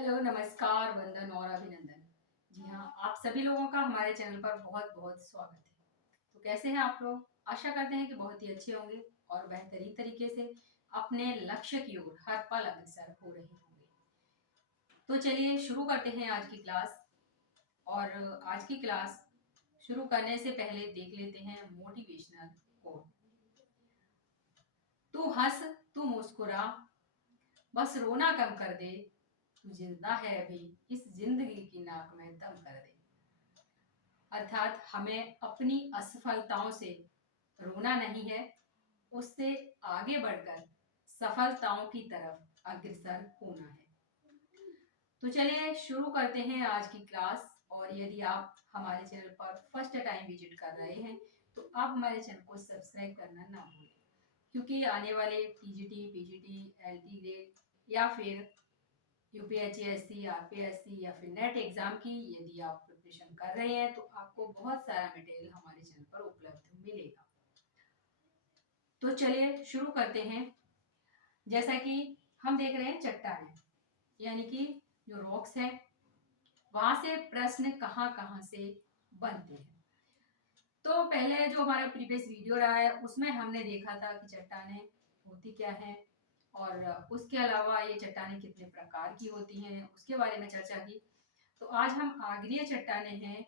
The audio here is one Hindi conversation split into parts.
हेलो, नमस्कार, वंदन और अभिनंदन। जी हाँ, आप सभी लोगों का हमारे चैनल पर बहुत-बहुत स्वागत है। तो कैसे हैं आप लोग? आशा करते हैं कि बहुत ही अच्छे होंगे और बेहतरीन तरीके से अपने लक्ष्य की ओर हर पल अग्रसर हो रहे होंगे। तो चलिए शुरू करते हैं आज की क्लास और आज की क्लास शुरू करने से पहले देख लेते हैं मोटिवेशनल कोट। तू हँस, तू मुस्कुरा, बस रोना कम कर दे, तू जिंदा है अभी, इस जिंदगी की नाक में दम कर दे। अर्थात हमें अपनी असफलताओं से रोना नहीं है, उससे आगे बढ़कर सफलताओं की तरफ अग्रसर होना है। तो चलिए शुरू करते हैं आज की क्लास। और यदि आप हमारे चैनल पर फर्स्ट टाइम विजिट कर रहे हैं तो आप हमारे चैनल को सब्सक्राइब करना ना भूलें, क्योंकि आने वाले टीजीटी, पीजीटी, एलटी ग्रेड या फिर यूपीएचएससी, आरपीएससी या फिर नेट एग्जाम की यदि आप प्रिपरेशन कर रहे हैं तो आपको बहुत सारा मटेरियल हमारे चैनल पर उपलब्ध मिलेगा। तो चलिए शुरू करते हैं। जैसा कि हम देख रहे हैं चट्टानें, यानी कि जो रॉक्स है वहां से प्रश्न कहाँ कहाँ से बनते हैं। तो पहले जो हमारा प्रीवियस वीडियो रहा है उसमें हमने देखा था कि चट्टानें होती क्या है और उसके अलावा ये चट्टानें कितने प्रकार की होती हैं उसके बारे में चर्चा की। तो आज हम आग्नेय चट्टानें हैं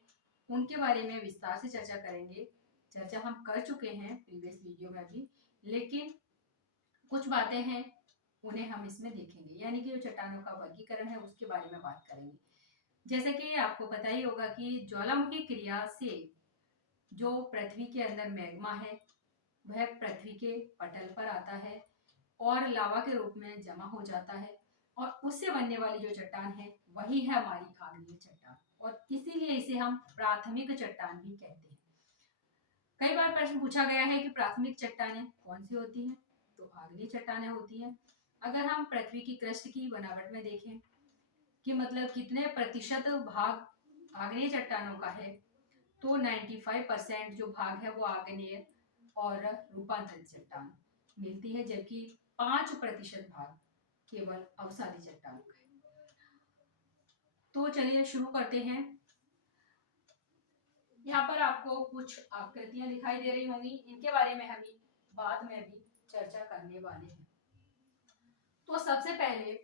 उनके बारे में विस्तार से चर्चा करेंगे। चर्चा हम कर चुके हैं प्रीवियस वीडियो में भी, लेकिन कुछ बातें हैं उन्हें हम इसमें देखेंगे, यानी कि जो चट्टानों का वर्गीकरण है उसके बारे में बात करेंगे। जैसे कि आपको पता ही होगा कि ज्वालामुखी क्रिया से जो पृथ्वी के अंदर मैग्मा है वह पृथ्वी के पटल पर आता है और लावा के रूप में जमा हो जाता है, और उससे बनने वाली जो चट्टान है वही है हमारी आग्नेय चट्टान, और इसीलिए इसे हम प्राथमिक चट्टान भी कहते हैं। कई बार प्रश्न पूछा गया है कि प्राथमिक चट्टानें कौन सी होती हैं, तो आग्नेय चट्टानें होती हैं। अगर हम पृथ्वी की क्रस्ट की बनावट में देखें कि मतलब कितने प्रतिशत भाग आग्नेय चट्टानों का है, तो 95% जो भाग है वो आग्नेय और रूपांतरित चट्टान मिलती है, जबकि 5% भाग केवल अवसादी चट्टानों का है। तो चलिए शुरू करते हैं। यहाँ पर आपको कुछ आकृतियां दिखाई दे रही होंगी, इनके बारे में हम बाद में भी चर्चा करने वाले हैं। तो सबसे पहले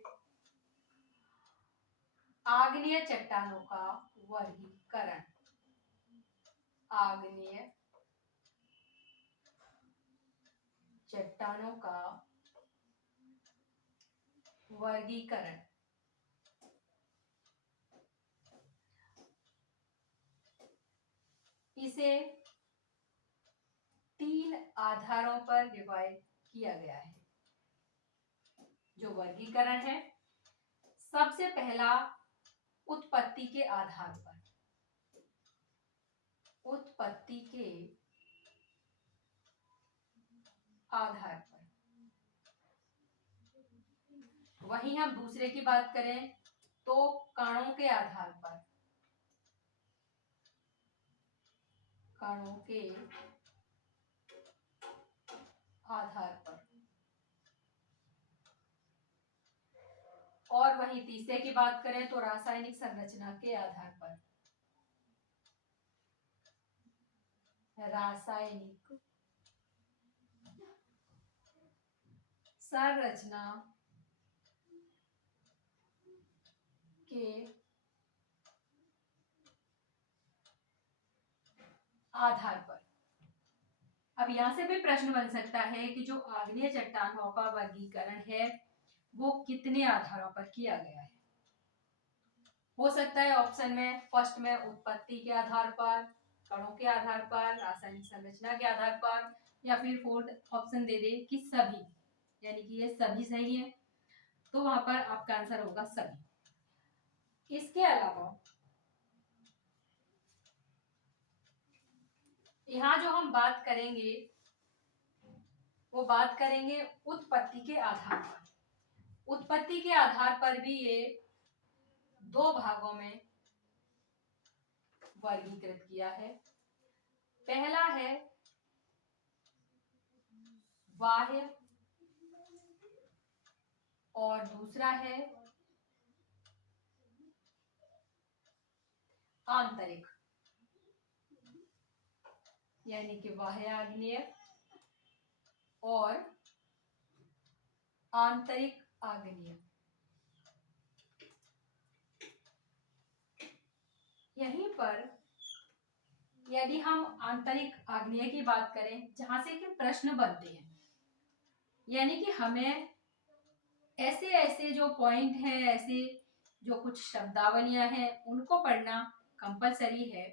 आग्नेय चट्टानों का वर्गीकरण। आग्नेय चट्टानों का वर्गीकरण। इसे 3 आधारों पर डिवाइड किया गया है। जो वर्गीकरण है, सबसे पहला उत्पत्ति के आधार पर। उत्पत्ति के आधार पर। वहीं हम दूसरे की बात करें तो कणों के आधार पर। कणों के आधार पर। और वहीं तीसरे की बात करें तो रासायनिक संरचना के आधार पर। रासायनिक संरचना के आधार पर। अब यहां से भी प्रश्न बन सकता है कि जो आग्नेय चट्टानों का वर्गीकरण है वो कितने आधारों पर किया गया है। हो सकता है ऑप्शन में फर्स्ट में उत्पत्ति के आधार पर, कणों के आधार पर, रासायनिक संरचना के आधार पर, या फिर फोर्थ ऑप्शन दे दे कि सभी, यानी कि ये सभी सही है, तो वहां पर आपका आंसर होगा सभी। इसके अलावा यहाँ जो हम बात करेंगे वो बात करेंगे उत्पत्ति के आधार पर। उत्पत्ति के आधार पर भी ये 2 भागों में वर्गीकृत किया है। पहला है बाह्य और दूसरा है आंतरिक यानी कि बाह्य आग्नेय और आंतरिक आग्नेय। यहीं पर यदि हम आंतरिक आग्नेय की बात करें, जहां से कि प्रश्न बनते हैं, यानी कि हमें ऐसे ऐसे जो पॉइंट है, ऐसे जो कुछ शब्दावलियां हैं, उनको पढ़ना कंपलसरी है,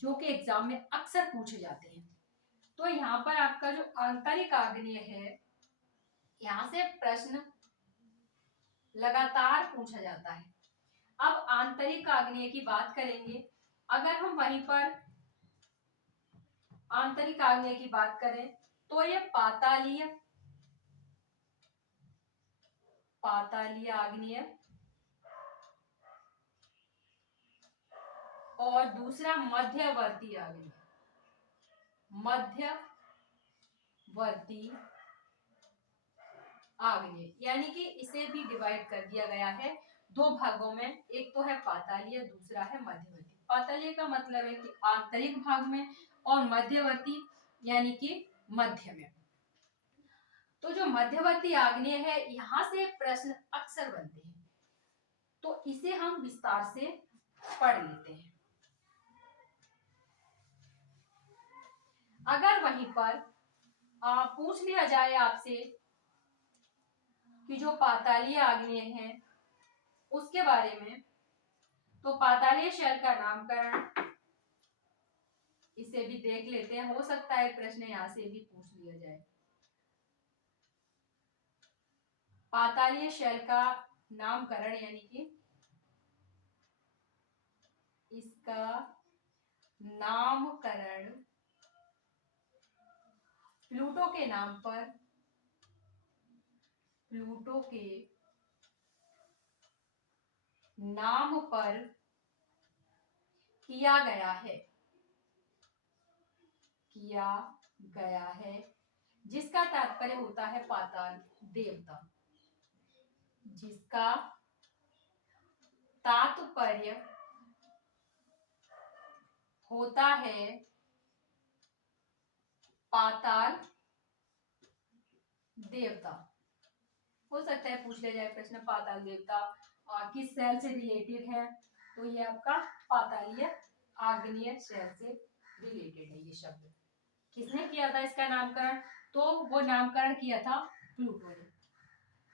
जो कि एग्जाम में अक्सर पूछे जाते हैं। तो यहाँ पर आपका जो आंतरिक आग्नेय है, यहाँ से प्रश्न लगातार पूछा जाता है। अब आंतरिक आग्नेय की बात करेंगे। अगर हम वहीं पर आंतरिक आग्नेय की बात करें तो ये पातालीय आग्नेय और दूसरा मध्यवर्ती आग्नेय, यानी कि इसे भी डिवाइड कर दिया गया है दो भागों में। एक तो है पातालीय, दूसरा है मध्यवर्ती। पातालीय का मतलब है कि आंतरिक भाग में, और मध्यवर्ती यानी कि मध्य में। तो जो मध्यवर्ती आग्नेय है, यहाँ से प्रश्न अक्सर बनते हैं, तो इसे हम विस्तार से पढ़ लेते हैं। अगर वहीं पर पूछ लिया जाए आपसे कि जो पातालीय आग्नेय है उसके बारे में, तो पातालीय शैल का नामकरण इसे भी देख लेते हैं। हो सकता है प्रश्न यहाँ से भी पूछ लिया जाए। पातालीय शैल का नामकरण यानी कि इसका नामकरण प्लूटो के नाम पर, प्लूटो के नाम पर किया गया है, जिसका तात्पर्य होता है पाताल देवता, जिसका तात्पर्य होता है पाताल देवता। हो सकता है पूछ लिया जाए प्रश्न, पाताल देवता किस शैल से रिलेटेड है, तो ये आपका पातालीय आग्नेय शैल से रिलेटेड है। ये शब्द किसने किया था इसका नामकरण, तो वो नामकरण किया था प्लूटो ने।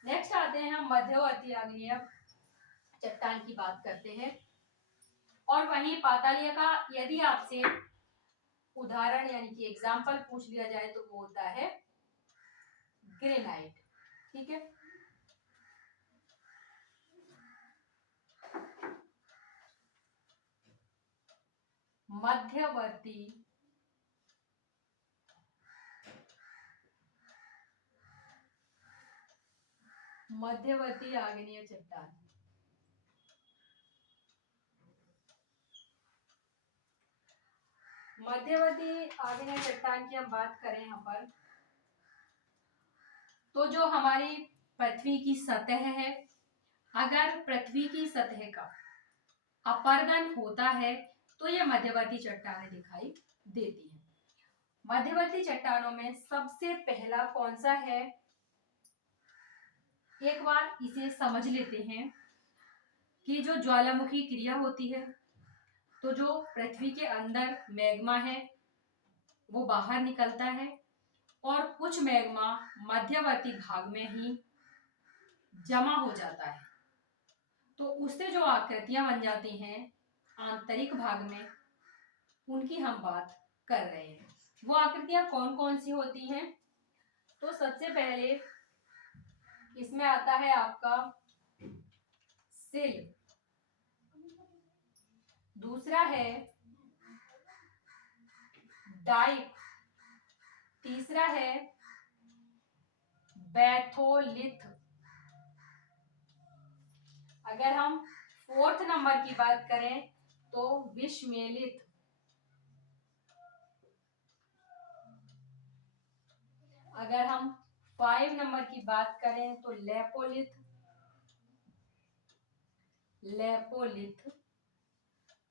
नेक्स्ट आते हैं हम मध्यवर्ती आग्नेय चट्टान की बात करते हैं। और वहीं पातालीय का यदि आपसे उदाहरण यानी कि एग्जाम्पल पूछ लिया जाए तो वो होता है ग्रेनाइट। ठीक है, मध्यवर्ती आग्नेय चट्टान। मध्यवर्ती आग्नेय चट्टान की हम बात करें यहाँ पर, तो जो हमारी पृथ्वी की सतह है, अगर पृथ्वी की सतह का अपर्दन होता है तो ये मध्यवर्ती चट्टानें दिखाई देती हैं। मध्यवर्ती चट्टानों में सबसे पहला कौन सा है, एक बार इसे समझ लेते हैं कि जो ज्वालामुखी क्रिया होती है, तो जो पृथ्वी के अंदर मैग्मा है वो बाहर निकलता है, और कुछ मैग्मा मध्यवर्ती भाग में ही जमा हो जाता है, तो उससे जो आकृतियां बन जाती हैं आंतरिक भाग में, उनकी हम बात कर रहे हैं। वो आकृतियां कौन कौन सी होती हैं, तो सबसे पहले इसमें आता है आपका सिल, दूसरा है डाइक, तीसरा है बैथोलिथ। अगर हम फोर्थ नंबर की बात करें तो विषमेलित, अगर हम 5 नंबर की बात करें तो लेपोलिथ,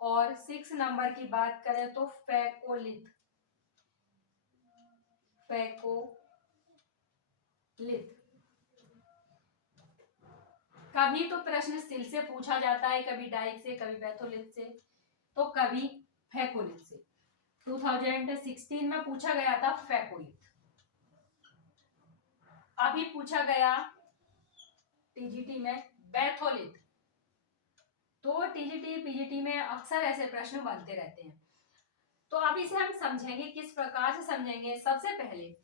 और 6 नंबर की बात करें तो फैकोलिथ। कभी तो प्रश्न सिल से पूछा जाता है, कभी डाइक से, कभी बैथोलिथ से, तो कभी फैकोलिथ से। 2016 में पूछा गया था फैकोलिथ। अभी पूछा गया टीजीटी में बैथोलिथ। तो टीजीटी पीजीटी में अक्सर ऐसे प्रश्न बनते रहते हैं। तो अब इसे हम समझेंगे, किस प्रकार से समझेंगे। सबसे पहले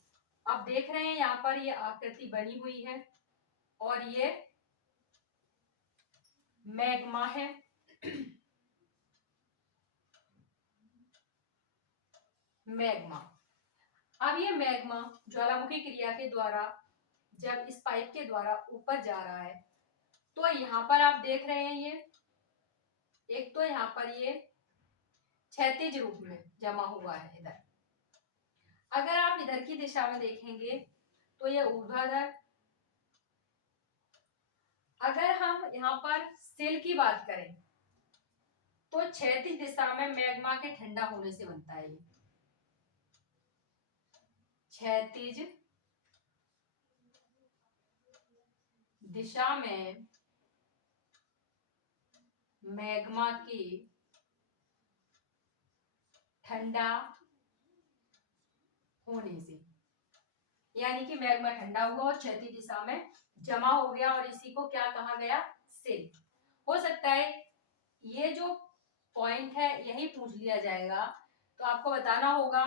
आप देख रहे हैं यहाँ पर ये आकृति बनी हुई है और ये मैग्मा है। मैग्मा, अब ये मैग्मा ज्वालामुखी क्रिया के द्वारा जब इस पाइप के द्वारा ऊपर जा रहा है तो यहाँ पर आप देख रहे हैं ये एक तो यहाँ पर ये क्षैतिज रूप में जमा हुआ है इधर। अगर आप इधर की दिशा में देखेंगे तो ये ऊर्ध्वाधर। अगर हम यहाँ पर सेल की बात करें तो क्षैतिज दिशा में मैग्मा के ठंडा होने से बनता है। ये क्षैतिज दिशा में मैग्मा के ठंडा होने से, यानी कि मैग्मा ठंडा हुआ और क्षैतिज दिशा में जमा हो गया और इसी को क्या कहा गया, सेल। हो सकता है ये जो पॉइंट है यही पूछ लिया जाएगा, तो आपको बताना होगा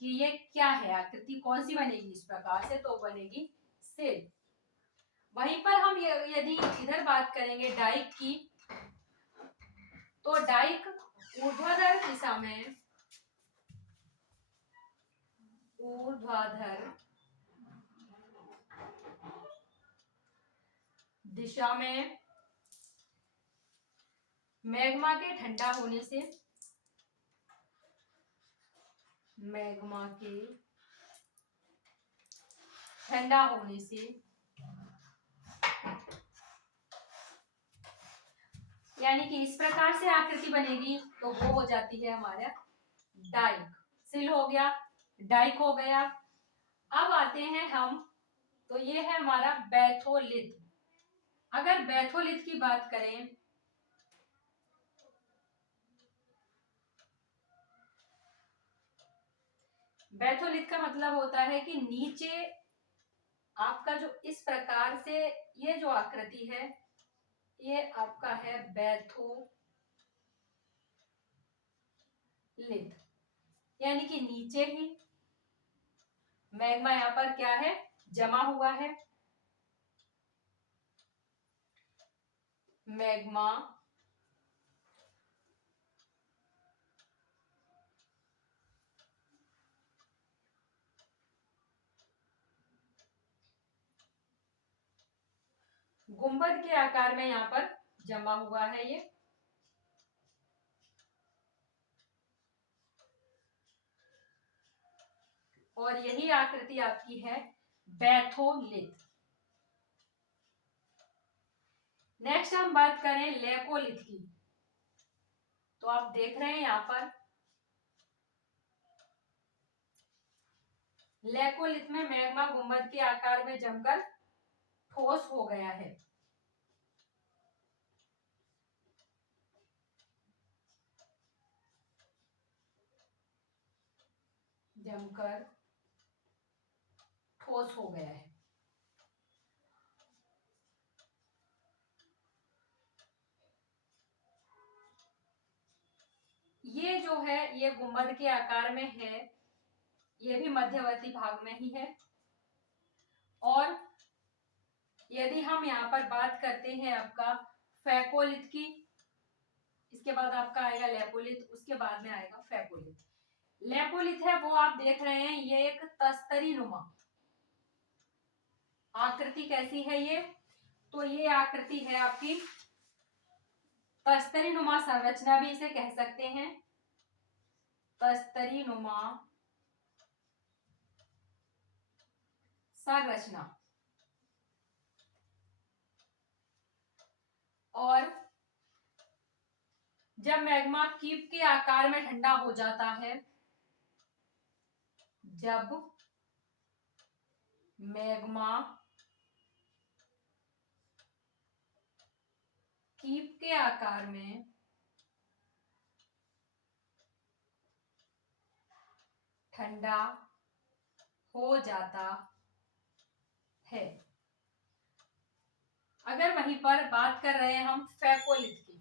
कि ये क्या है, आकृति कौन सी बनेगी इस प्रकार से, तो बनेगी सेल। वहीं पर हम यदि इधर बात करेंगे डाइक की, तो डाइक ऊर्ध्वाधर दिशा में, ऊर्ध्वाधर दिशा में मैग्मा के ठंडा होने से, मैग्मा के ठंडा होने से यानी कि इस प्रकार से आकृति बनेगी, तो वो हो जाती है हमारा डाइक। सिल हो गया, डाइक हो गया। अब आते हैं हम, तो ये है हमारा बैथोलिथ। अगर बैथोलिथ की बात करें, बैथोलिथ का मतलब होता है कि नीचे आपका जो इस प्रकार से ये जो आकृति है ये आपका है बैथोलिथ, यानी कि नीचे ही मैग्मा यहाँ पर क्या है, जमा हुआ है। मैग्मा गुंबद के आकार में यहाँ पर जमा हुआ है ये। और यही आकृति आपकी है बैथोलिथ। नेक्स्ट हम बात करें लेकोलिथ की, तो आप देख रहे हैं यहाँ पर लेकोलिथ में मैग्मा गुंबद के आकार में जमकर ठोस हो गया है। जमकर ठोस हो गया है। ये जो है ये गुंबद के आकार में है, ये भी मध्यवर्ती भाग में ही है। और यदि हम यहाँ पर बात करते हैं आपका फैकोलिथ की, इसके बाद आपका आएगा लेपोलिथ, उसके बाद में आएगा फैकोलिथ। लेपोलिथ है वो आप देख रहे हैं, ये एक तस्तरी नुमा आकृति। कैसी है ये, तो ये आकृति है आपकी तस्तरी नुमा संरचना भी इसे कह सकते हैं, तस्तरी नुमा संरचना। और जब मैग्मा कीप के आकार में ठंडा हो जाता है, जब मैग्मा कीप के आकार में ठंडा हो जाता है। अगर वहीं पर बात कर रहे हैं हम फैकोलिथ की,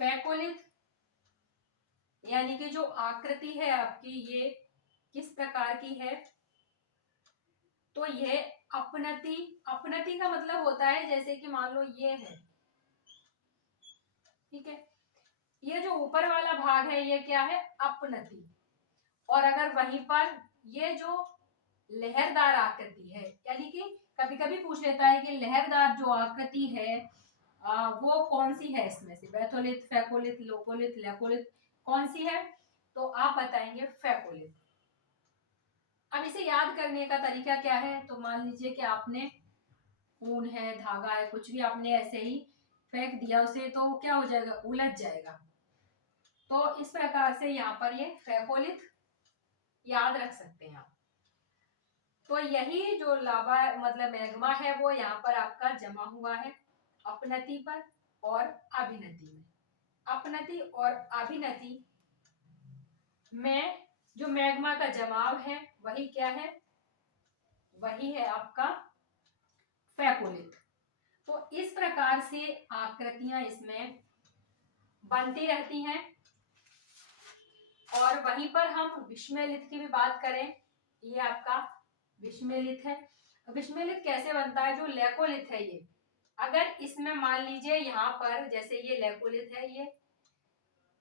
फैकोलिथ यानी कि जो आकृति है आपकी ये किस प्रकार की है, तो यह अपनति, अपनति का मतलब होता है जैसे कि मान लो ये है, ठीक है, ये जो ऊपर वाला भाग है ये क्या है, अपनति। और अगर वहीं पर ये जो लहरदार आकृति है, यानी कि कभी कभी पूछ लेता है कि लहरदार जो आकृति है वो कौन सी है, इसमें से बैथोलिथ, फैकोलिथ, लोकोलिथ, लेकोलिथ कौन सी है, तो आप बताएंगे फैकोलिथ। अब इसे याद करने का तरीका क्या है, तो मान लीजिए कि आपने ऊन है, धागा है, कुछ भी आपने ऐसे ही फेंक दिया उसे, तो क्या हो जाएगा, उलझ जाएगा। तो इस प्रकार से यहाँ पर ये फैकोलिथ याद रख सकते हैं आप। तो यही जो लावा मतलब मैग्मा है वो यहाँ पर आपका जमा हुआ है अपनति पर और अभिनति में। अपनति और अभिनति में जो मैग्मा का जमाव है वही क्या है, वही है आपका फैकोलिथ। तो इस प्रकार से आकृतियां इसमें बनती रहती हैं। और वहीं पर हम विस्मयलिथ की भी बात करें, ये आपका विस्मयलिथ है। विस्मयलिथ कैसे बनता है, जो लेकोलिथ है ये, अगर इसमें मान लीजिए यहाँ पर जैसे ये लेकोलिथ है ये,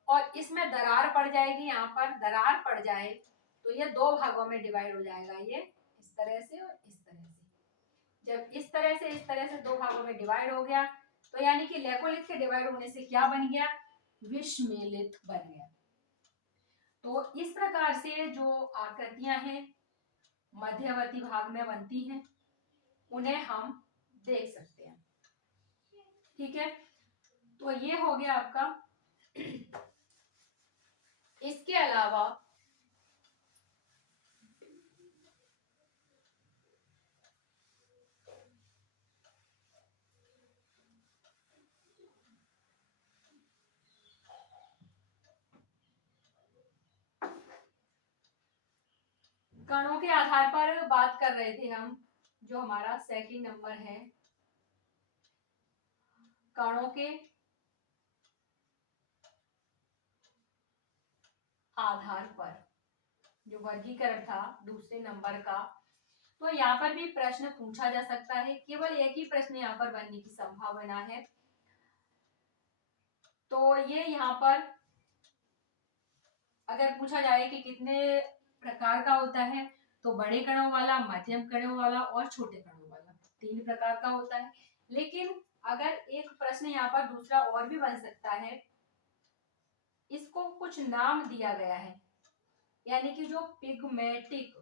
और इसमें दरार पड़ जाएगी, यहाँ पर दरार पड़ जाए तो ये दो भागों में डिवाइड हो जाएगा, ये इस तरह से और इस तरह से। जब इस तरह से दो भागों में डिवाइड हो गया तो यानी कि लेकोलिथ के डिवाइड होने से क्या बन गया, विस्मयलिथ बन गया। तो इस प्रकार से जो आकृतियां हैं मध्यवर्ती भाग में बनती हैं, उन्हें हम देख सकते हैं, ठीक है। तो ये हो गया आपका। इसके अलावा कणों के आधार पर बात कर रहे थे हम, जो हमारा सेकंड नंबर है, कणों के आधार पर जो वर्गीकरण था दूसरे नंबर का। तो यहाँ पर भी प्रश्न पूछा जा सकता है, केवल एक ही प्रश्न यहाँ पर बनने की संभावना है। तो ये यहाँ पर अगर पूछा जाए कि कितने प्रकार का होता है, तो बड़े कणों वाला, मध्यम कणों वाला और छोटे कणों वाला, 3 प्रकार का होता है। लेकिन अगर एक प्रश्न यहाँ पर दूसरा और भी बन सकता है, इसको कुछ नाम दिया गया है, यानी कि जो पिग्मेटिक,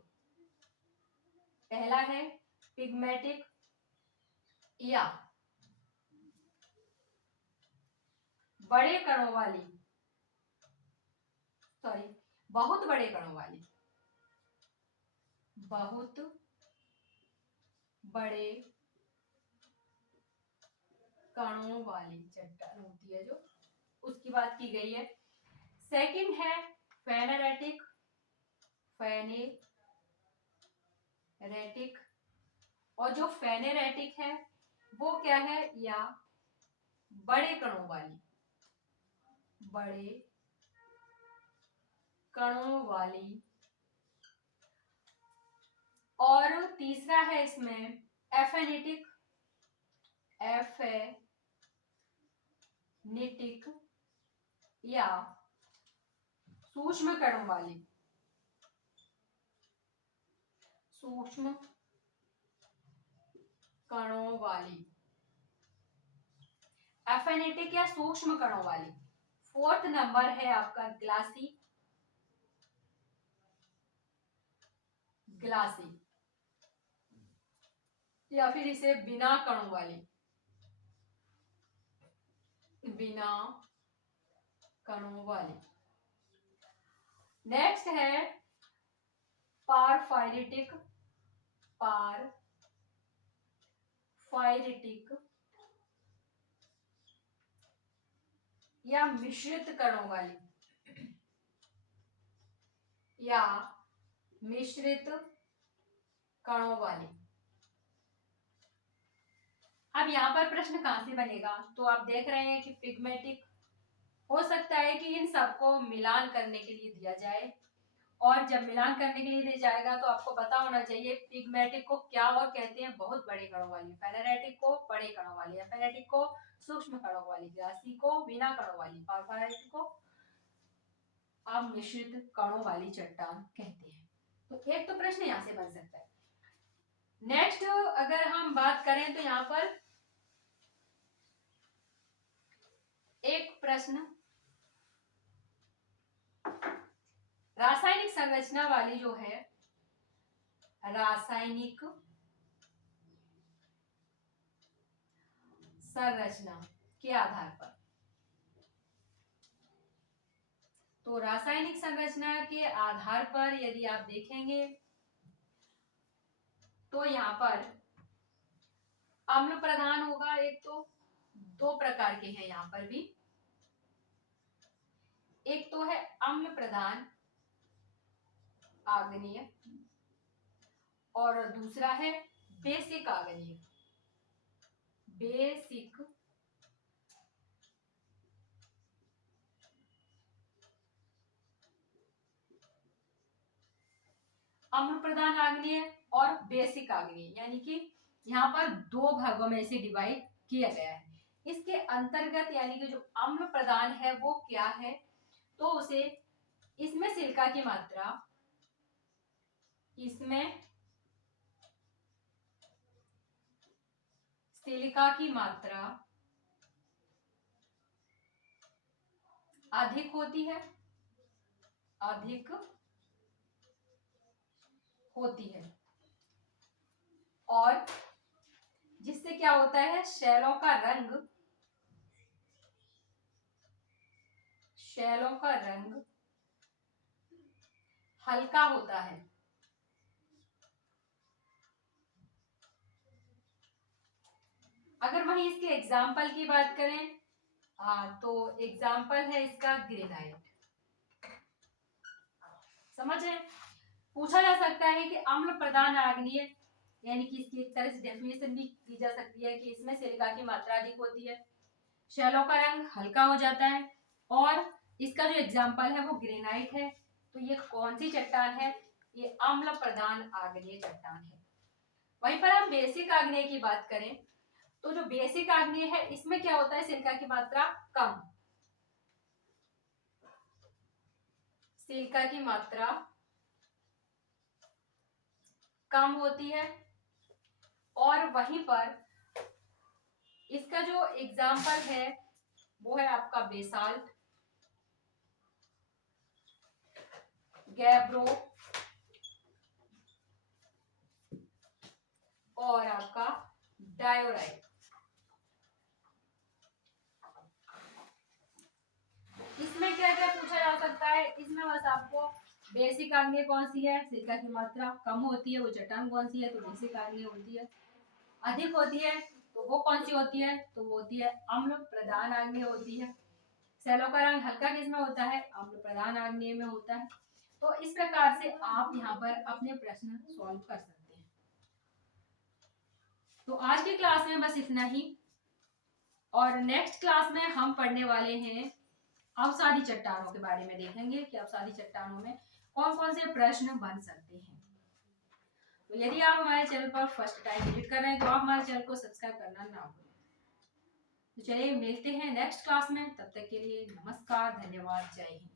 पहला है पिग्मेटिक या बड़े कणों वाली, सॉरी बहुत बड़े कणों वाली, बहुत बड़े कणों वाली चट्टान होती है जो, उसकी बात की गई है। सेकंड है फेनेरेटिक, फेनेरेटिक, और जो फेनेरेटिक है वो क्या है, या बड़े कणों वाली, बड़े कणों वाली। और तीसरा है इसमें एफेनेटिक, एफेनेटिक या सूक्ष्म कणों वाली, सूक्ष्म कणों वाली, एफेनेटिक या सूक्ष्म कणों वाली। फोर्थ नंबर है आपका ग्लासी, ग्लासी या फिर इसे बिना कणों वाली, बिना कणों वाली। नेक्स्ट है पारफायरिटिक, पारफायरिटिक या मिश्रित कणों वाली, या मिश्रित कणों वाली। अब यहाँ पर प्रश्न कहां से बनेगा, तो आप देख रहे हैं कि पिग्मेटिक हो सकता है कि इन सबको मिलान करने के लिए दिया जाए, और जब मिलान करने के लिए दिया जाएगा तो आपको पता होना चाहिए पिग्मेटिक को क्या और कहते हैं, बहुत बड़े कणों वाली, फेनेरेटिक को बड़े कणों वाली, फेनेटिक को सूक्ष्म कणों वाली, ग्रासी को बिना कणों वाली, पारफायरिटिक को आप मिश्रित कणों वाली चट्टान कहते हैं। तो एक तो प्रश्न यहां से बन सकता है। नेक्स्ट अगर हम बात करें तो यहाँ पर एक प्रश्न रासायनिक संरचना वाली जो है, रासायनिक संरचना के आधार पर, तो रासायनिक संरचना के आधार पर यदि आप देखेंगे तो यहाँ पर अम्ल प्रधान होगा। एक तो दो प्रकार के हैं यहाँ पर भी, एक तो है अम्ल प्रधान आग्नेय और दूसरा है बेसिक आग्नेय, बेसिक अम्ल प्रधान आग्नेय और बेसिक आग्नेय, यानी कि यहाँ पर दो भागों में इसे डिवाइड किया गया है। इसके अंतर्गत यानी कि जो अम्ल प्रधान है वो क्या है, तो उसे इसमें सिलिका की मात्रा, इसमें सिलिका की मात्रा अधिक होती है, अधिक होती है, और जिससे क्या होता है, शैलों का रंग, शैलों का रंग हल्का होता है। अगर वहीं इसके एग्जाम्पल की बात करें तो एग्जाम्पल है इसका ग्रेनाइट। समझ रहे, पूछा जा सकता है कि अम्ल प्रधान आग्नेय, यानी कि इसकी एक तरह से डेफिनेशन भी की जा सकती है कि इसमें सिलिका की मात्रा अधिक होती है, शैलों का रंग हल्का हो जाता है, और इसका जो एग्जाम्पल है वो ग्रेनाइट है। तो ये कौन सी चट्टान है, ये अम्ल प्रधान आग्नेय चट्टान है। वहीं पर हम बेसिक आग्नेय की बात करें तो जो बेसिक आग्नेय है इसमें क्या होता है, सिलिका की मात्रा कम, सिलिका की मात्रा कम होती है, और वहीं पर इसका जो एग्जाम्पल है वो है आपका बेसाल्ट, गैब्रो और आपका डायोराइट। इसमें क्या क्या पूछा जा सकता है, इसमें बस आपको बेसिक आग्नेय कौन सी है, सिलिका की मात्रा कम होती है, वो चट्टान कौन सी है, तो बेसिक आग्नेय होती है। अधिक होती है तो वो कौन सी होती है, तो वो होती है अम्ल प्रधान आग्नेय होती है। शैलों का रंग हल्का किसमें होता है, अम्ल प्रधान आग्नेय में होता है। तो इस प्रकार से आप यहाँ पर अपने प्रश्न सॉल्व कर सकते हैं। तो आज की क्लास में बस इतना ही, और नेक्स्ट क्लास में हम पढ़ने वाले हैं अवसादी चट्टानों के बारे में, देखेंगे कि अवसादी चट्टानों में कौन कौन से प्रश्न बन सकते हैं। तो यदि आप हमारे चैनल पर फर्स्ट टाइम विजिट कर रहे हैं तो आप हमारे चैनल को सब्सक्राइब करना ना भूलें। तो चलिए मिलते हैं नेक्स्ट क्लास में, तब तक के लिए नमस्कार, धन्यवाद, जय हिंद।